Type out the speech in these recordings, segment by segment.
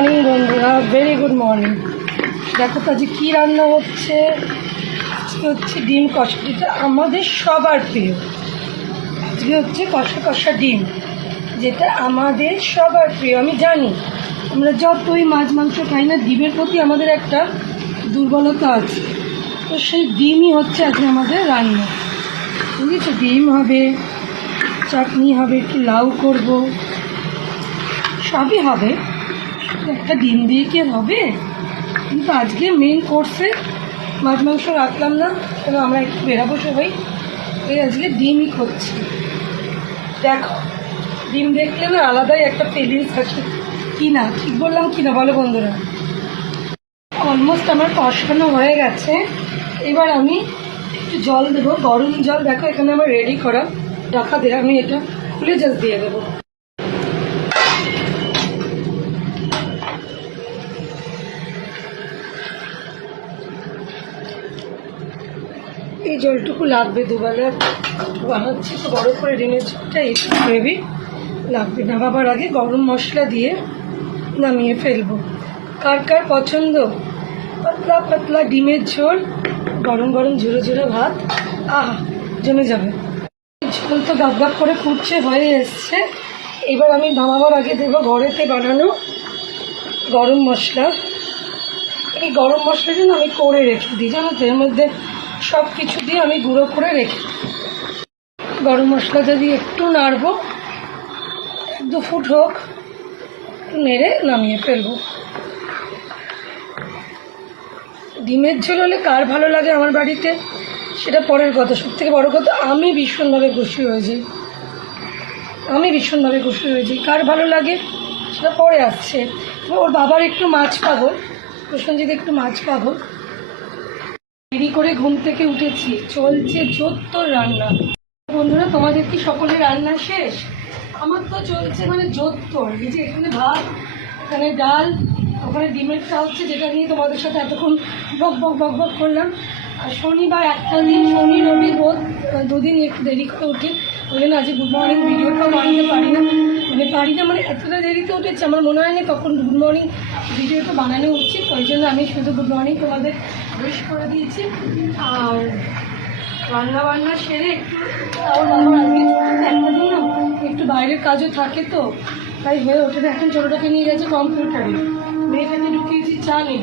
Morning বন্ধুরা, very good morning. দেখো তো আজকে কী রান্না হচ্ছে। আজকে হচ্ছে ডিম কষা, যেটা আমাদের সবার প্রিয়। আজকে হচ্ছে কষা কষা ডিম, যেটা আমাদের সবার প্রিয়। আমি জানি আমরা যতই মাছ মাংস খাই না, ডিমের প্রতি আমাদের একটা দুর্বলতা আছে। তো সেই ডিমই হচ্ছে আজকে আমাদের রান্না, বুঝেছো? ডিম হবে, চাটনি হবে, একটু লাউ করব, সবই হবে। একটা ডিম দিয়ে কি হবে? কিন্তু আজকে মেন কোর্সে মাছ মাংস রাখলাম না, কেন আমরা একটু বেরাবো সবাই, এই আজকে ডিমই করছি। দেখো, ডিম দেখলে না আলাদাই একটা ফিলিংস আছে, কি না? ঠিক বললাম কি না বলো বন্ধুরা? অলমোস্ট আমার কষানো হয়ে গেছে। এবার আমি একটু জল দেবো, গরম জল। দেখো এখানে আমার রেডি করা ঢাকা দিয়ে, আমি এটা খুলে জাস্ট দিয়ে দেবো। এই জলটুকু লাগবে, দুবেলা বানাচ্ছি তো বড় করে ডিমের ঝোলটা, এই গ্রেভি লাগবে। নামাবার আগে গরম মশলা দিয়ে নামিয়ে ফেলবো। কার কার পছন্দ পাতলা পাতলা ডিমের ঝোল, গরম গরম ঝুরো ঝুরো ভাত, আহা জমে যাবে। ঝোল তো গাপ গাপ করে ফুটছে, হয়ে এসছে। এবার আমি নামাবার আগে দেবো ঘরেতে বানানো গরম মশলা। এই গরম মশলাটা না আমি করে রেখে দিই, জানো তো? এর মধ্যে সব কিছু দিয়ে আমি গুঁড়ো করে রেখে গরম মশলাটা দিয়ে একটু নাড়বো, 1-2 ফুট হোক, নেড়ে নামিয়ে ফেলবো। ডিমের ঝোল হলে কার ভালো লাগে আমার বাড়িতে সেটা পরের কথা। সবথেকে বড় কথা, আমি ভীষণভাবে খুশি হয়ে যাই। কার ভালো লাগে সেটা পরে আসছে। ওর বাবার একটু মাছ পাগল, প্রসেনজিৎ একটু মাছ পাগল। দেরি করে ঘুম থেকে উঠেছি, চলছে জোত্তর রান্না। বন্ধুরা, তোমাদের কি সকলের রান্না শেষ? আমার তো চলছে মানে জোত্তর। এই যে এখানে ভাত, এখানে ডাল, ওখানে ডিমেরটা হচ্ছে, যেটা নিয়ে তোমাদের সাথে এতক্ষণ বক বক বক বক করলাম। আর শনিবার একটা দিন, শনি রবি রোজ দুদিনই একটু দেরি করে উঠি, ওই জন্য আজকে গুড মর্নিং ভিডিওটাও বানাতে পারি না। মানে এতটা দেরিতে উঠেছে, আমার মনে হয় না তখন গুড মর্নিং ভিডিওটা বানানো উচিত। ওই জন্য আমি শুধু গুড মর্নিং তোমাদের উইশ করে দিয়েছি। আর রান্না বান্না সেরে একটু, তাও আমার আজকে একটা দিন না একটু বাইরের কাজও থাকে, তো তাই হয়ে ওঠে না। এখন ছোটোটাকে নিয়ে গেছে কম্পিউটারে, মেয়েটাকে ঢুকিয়েছি জানি,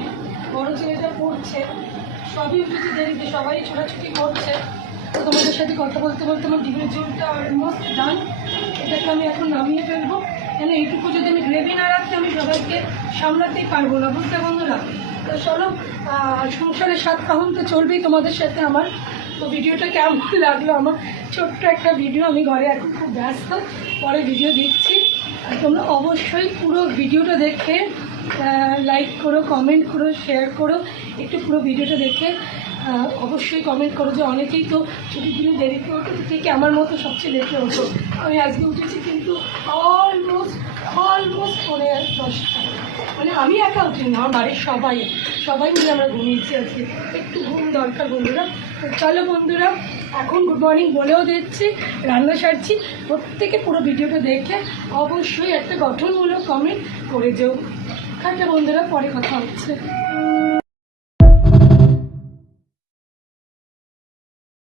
বড় ছেলেটা পড়ছে, সবই উঠেছে দেরিতে, সবাই ছোটাছুটি করছে। তো তোমাদের সাথে কথা বলতে বলতে আমার ডিমের ঝোলটা অলমোস্ট ডান। এটাকে আমি এখন নামিয়ে ফেলবো, কেন এইটুকু যদি আমি গ্রেভি না রাখতে আমি সবাইকে সামলাতেই পারবো না, বুঝতে বন্ধুরা? তো চলো, সংসারের স্বাদ কাহন তো চলবেই তোমাদের সাথে আমার। তো ভিডিওটা কেমন লাগলো, আমার ছোট্ট একটা ভিডিও, আমি ঘরে এখন খুব ব্যস্ত, পরে ভিডিও দিচ্ছি। আর তোমরা অবশ্যই পুরো ভিডিওটা দেখে লাইক করো, কমেন্ট করো, শেয়ার করো। একটু পুরো ভিডিওটা দেখে অবশ্যই কমেন্ট করো যে অনেকেই তো ছুটির দিনে দেরিতে ওঠো, তো ঠিক আমার মতো সবচেয়ে লেটে ওঠো। আমি আজকে উঠেছি কিন্তু অলমোস্ট 10:30। মানে আমি একা উঠিনি, আমার বাড়ির সবাই মিলে আমরা ঘুমিয়েছি আজকে। একটু ঘুম দরকার বন্ধুরা। তো চলো বন্ধুরা, এখন গুড মর্নিং বলেও দিচ্ছি, রান্না সারছি। প্রত্যেকে পুরো ভিডিওটা দেখে অবশ্যই একটা গঠনমূলক কমেন্ট করে যেও। বন্ধুরা, পরে কথা হচ্ছে।